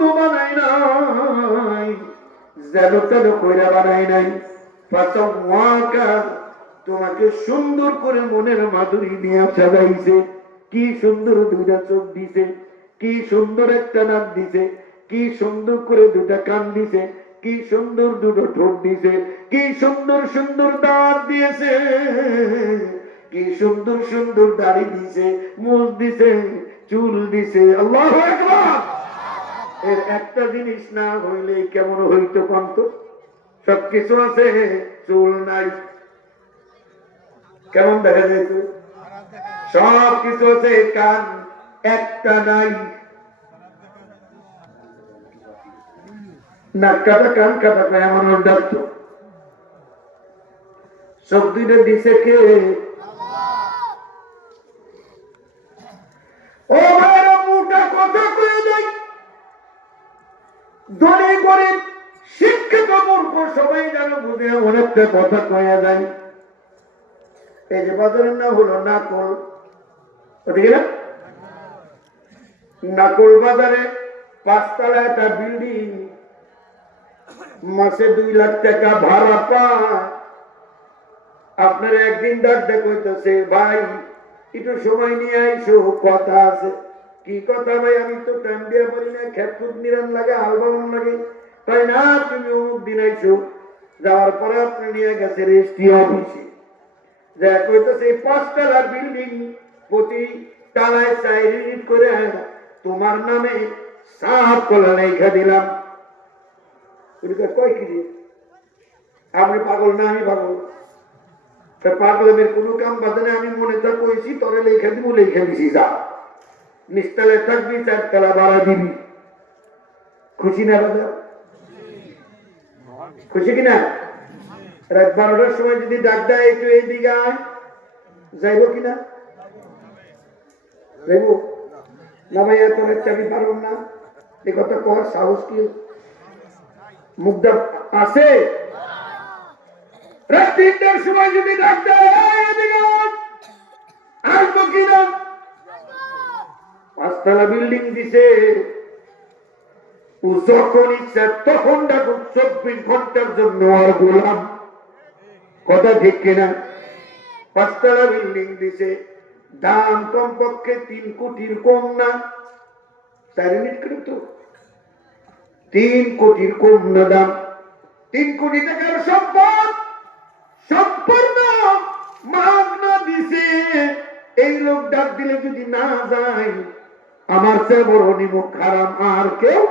শুধু বানাই নাই, যেন তেন কইরা বানাই নাই। তোমাকে সুন্দর করে মনের মাধুরী নিয়ে সাজাইছে। কি সুন্দর দুইটা চোখ দিছে, কি সুন্দর একটা নাক দিছে, কি সুন্দর করে দুটা কান দিছে, কি সুন্দর দুটো ঠোঁট দিছে, কি সুন্দর সুন্দর দাঁত দিয়েছে, কি সুন্দর সুন্দর দাড়ি দিছে, মুখ দিছে, চুল দিছে। আল্লাহ এর একটা জিনিস না হইলে কেমন হইতো পান্ত সবকিছু আছে, চুল নাই। কেমন দেখা যেত সব আছে, কান একটা নাই। নাক কাটা কান সব দুইটা দিছে কে? ও ভাইরা মোটা কথা কয়ে দেয় ধনী গরিব সবাই যেন বুঝে, অনেকটা কথা কয়া যায়। এই যে বাজারের নাম হলো নাকল। নাকল বাজারে পাঁচতলা একটা বিল্ডিং। মাসে দুই লাখ টাকা ভাড়া পায়। আপনার একদিন ডাকতে কইতেছে, ভাই, একটু সময় নিয়ে আইসো, কথা আছে। কি কথা ভাই? আমি তো টাইম দিয়া পারি না খেত নিরান লাগে আলবাউন লাগে। তাই না, তুমি অমুক দিন আইসো যাওয়ার পরে আপনি নিয়ে গেছে রেস্টি অফিসে। যা কইতেছে পাঁচতলা বিল্ডিং প্রতি তালায় চাই রিট করে তোমার নামে সাহাব কলা লেখা দিলাম। কয় কি? আপনি পাগল না, আমি পাগল। পাগলের কোনো কাম বাদে না, আমি মনে তা কইছি, তোরে লেখা দিব, লেখা দিছি, যা। নিচতলে থাকবি, চারতলা বাড়া দিবি। খুশি না দাদা খুশি কিনা? রাত বারোটার সময় যদি ডাক দেয়, একটু এইদিকে আয়। যাইব কিনা? যাইব? না ভাইয়া, তোর চাবি পারব না। এ কথা কর, সাহস কি? মুগ্ধা আছে? রাত তিনটার সময় যদি ডাক দেয় আসব কিনা? পাঁচতলা বিল্ডিং দিছে। যখন ইচ্ছা, তখন ডাকুক চব্বিশ ঘণ্টার জন্য আর গোলাম। কথা ঠিক কিনা? পাঁচতলা বিল্ডিং দিছে। দাম কমপক্ষে তিন কোটির কম না। মিনিট তো। তিন কোটির কম না দাম। তিন কোটি টাকার সম্পদ সম্পূর্ণ মাগনা দিছে। এই লোক ডাক দিলে যদি না যায়, আমার চেয়ে বড় নিমুখ খারাপ আর কেউ